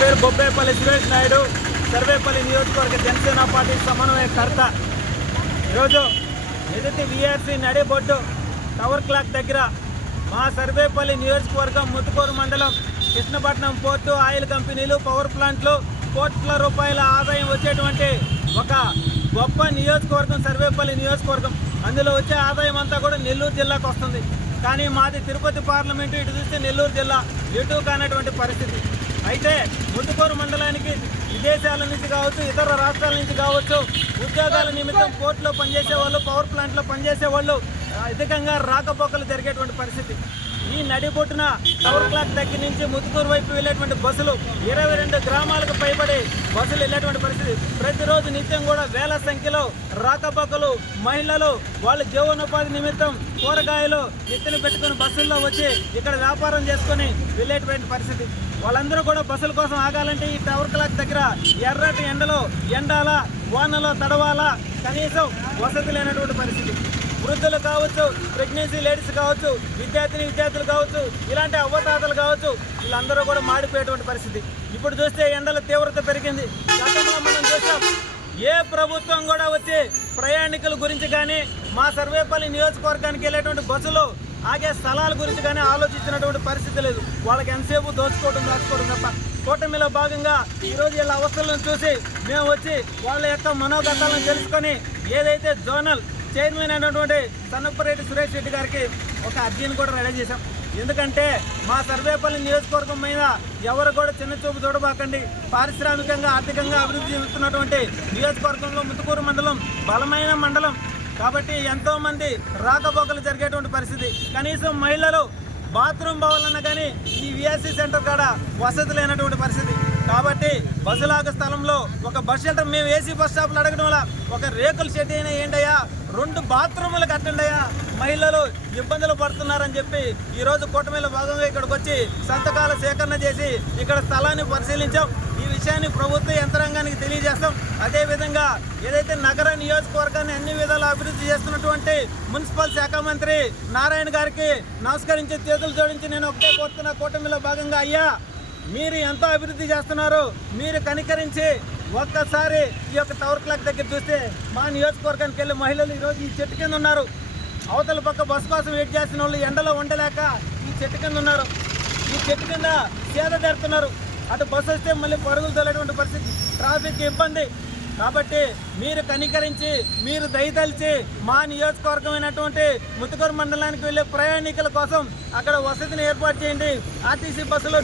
పేరు బొబ్బేపల్లి సురేష్ నాయుడు, సర్వేపల్లి నియోజకవర్గ జనసేన పార్టీ సమన్వయకర్త. ఈరోజు ఎదుటి విఆర్సీ నడిబొడ్డు టవర్ క్లాక్ దగ్గర మా సర్వేపల్లి నియోజకవర్గం ముత్తుకూరు మండలం కృష్ణపట్నం పోర్టు, ఆయిల్ కంపెనీలు, పవర్ ప్లాంట్లు, కోట్ల రూపాయల ఆదాయం వచ్చేటువంటి ఒక గొప్ప నియోజకవర్గం సర్వేపల్లి నియోజకవర్గం. అందులో వచ్చే ఆదాయం అంతా కూడా నెల్లూరు జిల్లాకు వస్తుంది. కానీ మాది తిరుపతి పార్లమెంటు, ఇటు చూస్తే నెల్లూరు జిల్లా, ఇటు కానటువంటి పరిస్థితి. అయితే ముత్తుకూరు మండలానికి విదేశాల నుంచి కావచ్చు, ఇతర రాష్ట్రాల నుంచి కావచ్చు, ఉద్యోగాల నిమిత్తం పోర్టులో పనిచేసే వాళ్ళు, పవర్ ప్లాంట్లో పనిచేసే వాళ్ళు అధికంగా రాకపోకలు జరిగేటువంటి పరిస్థితి. ఈ నడిబొట్టున టవర్ క్లాక్ దగ్గర నుంచి ముత్తుకూరు వైపు వెళ్ళేటువంటి బస్సులు 22 గ్రామాలకు పైబడి బస్సులు వెళ్ళేటువంటి పరిస్థితి. ప్రతిరోజు నిత్యం కూడా వేల సంఖ్యలో రాకపోకలు, మహిళలు వాళ్ళ జీవనోపాధి నిమిత్తం కూరగాయలు ఎత్తున పెట్టుకుని బస్సుల్లో వచ్చి ఇక్కడ వ్యాపారం చేసుకొని వెళ్ళేటువంటి పరిస్థితి. వాళ్ళందరూ కూడా బస్సుల కోసం ఆగాలంటే ఈ టవర్ క్లాక్ దగ్గర ఎర్రటి ఎండలో ఎండాలా, వానలో తడవాలా, కనీసం వసతి లేనటువంటి పరిస్థితి. వృద్ధులు కావచ్చు, ప్రెగ్నెన్సీ లేడీస్ కావచ్చు, విద్యార్థులు కావచ్చు, ఇలాంటి అవ్వతాతలు కావచ్చు, వీళ్ళందరూ కూడా మాడిపోయేటువంటి పరిస్థితి. ఇప్పుడు చూస్తే ఎండల తీవ్రత పెరిగింది. గతంలో మనం చూసాం, ఏ ప్రభుత్వం కూడా వచ్చి ప్రయాణికుల గురించి కానీ, మా సర్వేపల్లి నియోజకవర్గానికి వెళ్ళేటువంటి బస్సులు ఆగే స్థలాల గురించి కానీ ఆలోచించినటువంటి పరిస్థితి లేదు. వాళ్ళకి ఎంతసేపు దోచుకోవడం తప్ప. కూటమిలో భాగంగా ఈరోజు వీళ్ళ అవస్థలను చూసి మేము వచ్చి వాళ్ళ యొక్క మనోగతాలను తెలుసుకొని ఏదైతే జోనల్ చైర్మన్ అయినటువంటి సన్నపరెడ్డి సురేష్ రెడ్డి గారికి ఒక అర్జీని కూడా రెడీ చేశాం. ఎందుకంటే మా సర్వేపల్లి నియోజకవర్గం మీద ఎవరు కూడా చిన్న చూపు చూడబాకండి. పారిశ్రామికంగా, ఆర్థికంగా అభివృద్ధి చెందుతున్నటువంటి నియోజకవర్గంలో ముత్తుకూరు మండలం బలమైన మండలం కాబట్టి ఎంతోమంది రాకపోకలు జరిగేటువంటి పరిస్థితి. కనీసం మహిళలు బాత్రూమ్ పోవాలన్నా కానీ ఈ విఆర్సీ సెంటర్ కాడ వసతి లేనటువంటి పరిస్థితి. కాబట్టి బస్సులాగ స్థలంలో ఒక బస్ షెల్టర్, మేము ఏసీ బస్ స్టాప్లు అడగడం వల్ల ఒక రేకుల షెడ్ అయినా ఏంటయ్యా, 2 బాత్రూములు కట్టండియా, మహిళలు ఇబ్బందులు పడుతున్నారని చెప్పి ఈరోజు కూటమిలో భాగంగా ఇక్కడికి వచ్చి సంతకాల సేకరణ చేసి ఇక్కడ స్థలాన్ని పరిశీలించాం. ఈ విషయాన్ని ప్రభుత్వ యంత్రాంగానికి తెలియజేస్తాం. అదేవిధంగా ఏదైతే నగర నియోజకవర్గాన్ని అన్ని విధాలా అభివృద్ధి చేస్తున్నటువంటి మున్సిపల్ శాఖ మంత్రి నారాయణ గారికి నమస్కరించి చేతులు జోడించి నేను ఒకటే కోరుతున్నా, కూటమిలో భాగంగా అయ్యా మీరు ఎంతో అభివృద్ధి చేస్తున్నారు, మీరు కనికరించి ఒక్కసారి ఈ యొక్క టవర్ క్లాక్ దగ్గర చూస్తే మా నియోజకవర్గానికి వెళ్ళే మహిళలు ఈరోజు ఈ చెట్టు కింద ఉన్నారు. అవతల పక్క బస్సు కోసం వెయిట్ చేసిన వాళ్ళు ఎండలో ఉండలేక ఈ చెట్టు కింద ఉన్నారు. ఈ చెట్టు కింద సేద తీరుతున్నారు. అటు బస్సు వస్తే మళ్ళీ పరుగులు తోలేటువంటి పరిస్థితి, ట్రాఫిక్ ఇబ్బంది. కాబట్టి మీరు కనికరించి, మీరు దయతలిచి మా నియోజకవర్గమైనటువంటి ముత్తుకూరు మండలానికి వెళ్ళే ప్రయాణికుల కోసం అక్కడ వసతిని ఏర్పాటు చేయండి. ఆర్టీసీ బస్సులో